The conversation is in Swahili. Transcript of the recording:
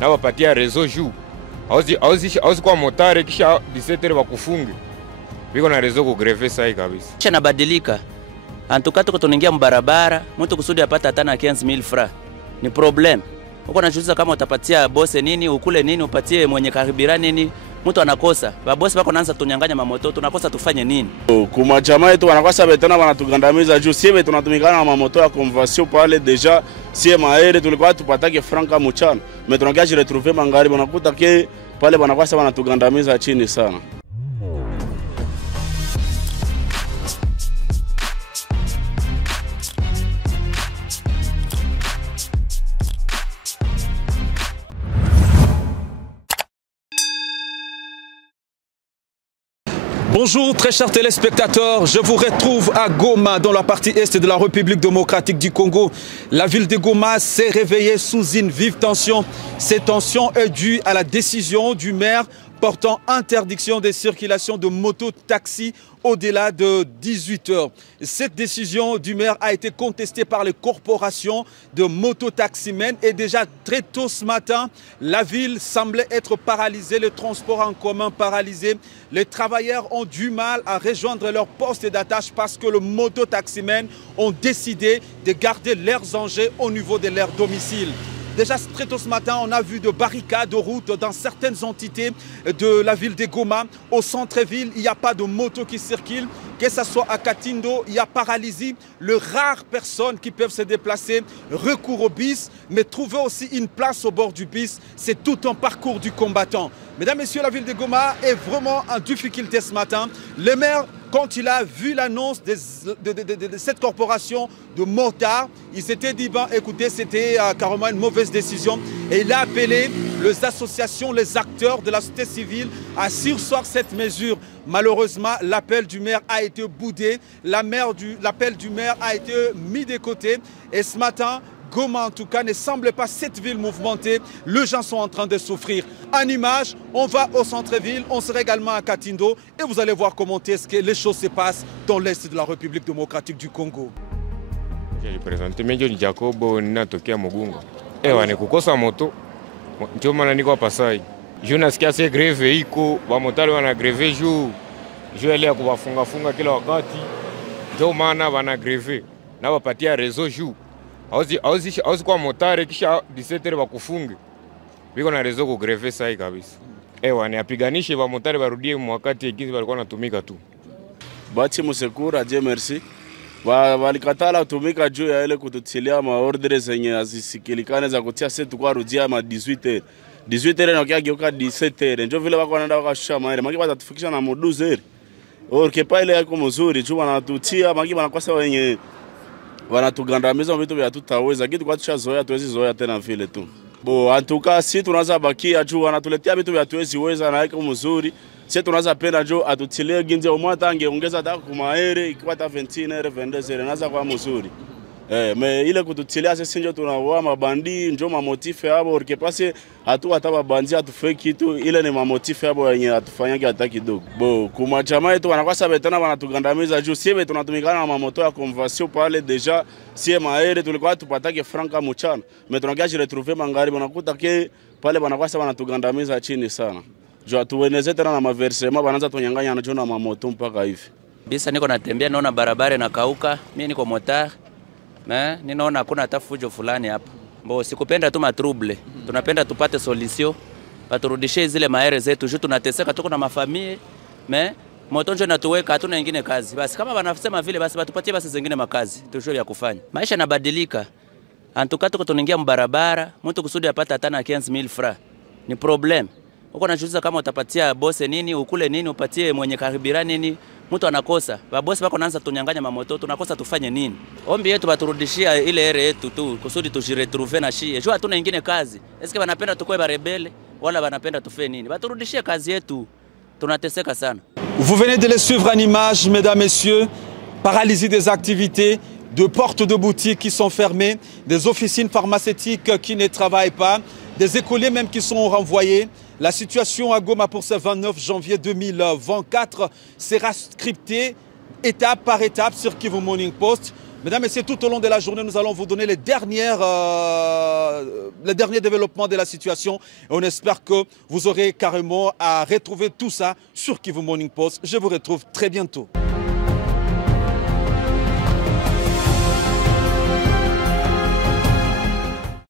na wapatia rezo juu. Hauzi kwa motare kisha 17 wakufunge. Biko na rezo kugreve sai kabisa. Kisha nabadilika. Antuka tuko tunaingia mbarabara, mtu kusudi apata hata na 15,000 francs. Ni problem. Uko najuliza kama utapatia boss nini, ukule nini, upatie mwenye karibira nini, mtu anakosa. Ba boss bako naanza tunyanganya mamoto, tunakosa tufanye nini? Kuma chama yetu wanakosa betona wanatugandamiza juu siwe tunatumikana na mamoto ya conversion pale deja sie maere tulikuwa tupatake franka mchana. Mais tunakia je retrouver mangari wanakuta ke pale wanakosa wanatugandamiza chini sana. Bonjour très chers téléspectateurs, je vous retrouve à Goma dans la partie est de la République démocratique du Congo. La ville de Goma s'est réveillée sous une vive tension. Cette tension est due à la décision du maire portant interdiction de circulation de moto-taxis au-delà de 18 heures. Cette décision du maire a été contestée par les corporations de moto-taximens et déjà très tôt ce matin, la ville semblait être paralysée, le transport en commun paralysé. Les travailleurs ont du mal à rejoindre leur poste d'attache parce que les moto-taximens ont décidé de garder leurs engins au niveau de leur domicile. Déjà très tôt ce matin, on a vu de barricades de route dans certaines entités de la ville de Goma. Au centre-ville, il n'y a pas de moto qui circule. Que ce soit à Katindo, il y a paralysie. Les rares personnes qui peuvent se déplacer recourent au bus, mais trouver aussi une place au bord du bus, c'est tout un parcours du combattant. Mesdames, Messieurs, la ville de Goma est vraiment en difficulté ce matin. Le maire, quand il a vu l'annonce de cette corporation de motards, il s'était dit, ben, écoutez, c'était carrément une mauvaise décision. Et il a appelé les associations, les acteurs de la société civile à surseoir cette mesure. Malheureusement, l'appel du maire a été boudé. L'appel du maire a été mis de côté. Et ce matin, Goma, en tout cas, ne semble pas cette ville mouvementée. Les gens sont en train de souffrir. En image, on va au centre-ville, on sera également à Katindo et vous allez voir comment est-ce que les choses se passent dans l'est de la République démocratique du Congo. Je présente Mejo Jacobo ninatokea Mugunga. Wane kukosa moto. Ndio maana niko hapa sai. Je nasikia se greve iko, bamotari wana greve juu ile ya kuwafunga kila wakati. Ndio maana wana greve. Na wapatia rezo juu. Hauzi kwa motare kisha 17 wakufunge. Biko na rezo kugreve sai kabisa. Wane apiganishe ba motare barudie mwakati egizi walikuwa natumika tu. Bati musekura je merci. Walikatala kutumika juu ya ile kututilia maordre zenye azisikilikane za kutia setu kwa rudia ma 18h. 18h na kia geuka 17h. Ndio vile wako wanaenda wakashusha maere. Maki watatufikisha na 12h. Orke pa ile yako mzuri juu wanatutia maki wanakosa wenye wanatugandamiza vitu vya tutaweza. Kitu kwa tushazoea tuwezi zoea tena vile tu. Bo antuka si tunaanza bakia juu wanatuletea vitu vya tuwezi weza na yako mzuri. Sisi tunaanza penda jo atutilie ginje omwata angeongeza hata kumaere ikiwa hata 20 22 naanza kwa mzuri. Me ile kututilia sisi ndio tunaoa mabandi ndio mamotife hapo orkepase hatu hata mabandi atufeki kitu ile ni mamotife hapo yenye atufanyake hata kidogo. Bo kuma chama yetu wanakosa betona wanatugandamiza juu siwe tunatumikana na mamoto ya conversion pale deja sie maere tulikuwa tupatake franka mchana. Mais tunakia je retrouver mangari wanakuta ke pale wanakosa wanatugandamiza chini sana. Jo tueneze tena na maversema wanaanza tunyanganya na jona mamoto mpaka hivi. Bisa niko natembea naona barabara inakauka, mimi niko motar. Ninaona hakuna hata fujo fulani hapa. Mbo sikupenda tu matrouble. Tunapenda tupate solution. Baturudishie zile maere zetu. Juu tunateseka tuko na mafamilie. Moto njo natuweka hatuna nyingine kazi. Basi kama wanasema vile basi batupatie basi zingine makazi. Tujue ya kufanya. Maisha yanabadilika. Antuka tuko tunaingia mbarabara, mtu kusudi apata hata na 15,000 francs. Ni problem. Uko najuliza kama utapatia boss nini, ukule nini, upatie mwenye karibira nini, mtu anakosa. Ba boss bako naanza tunyanganya mamoto, tunakosa tufanye nini? Ombi yetu baturudishia ile ere yetu tu kusudi tujiretrouver na shie. Jua hatuna nyingine kazi. Eske wanapenda tukue ba rebelle wala wanapenda tufe nini? Baturudishie kazi yetu. Tunateseka sana. Vous venez de les suivre en image, mesdames, messieurs. Paralysie des activités, de portes de boutiques qui sont fermées, des officines pharmaceutiques qui ne travaillent pas, des écoliers même qui sont renvoyés. La situation à Goma pour ce 29 janvier 2024 sera scriptée étape par étape sur Kivu Morning Post. Mesdames et messieurs, tout au long de la journée, nous allons vous donner les derniers développements de la situation. Et on espère que vous aurez carrément à retrouver tout ça sur Kivu Morning Post. Je vous retrouve très bientôt.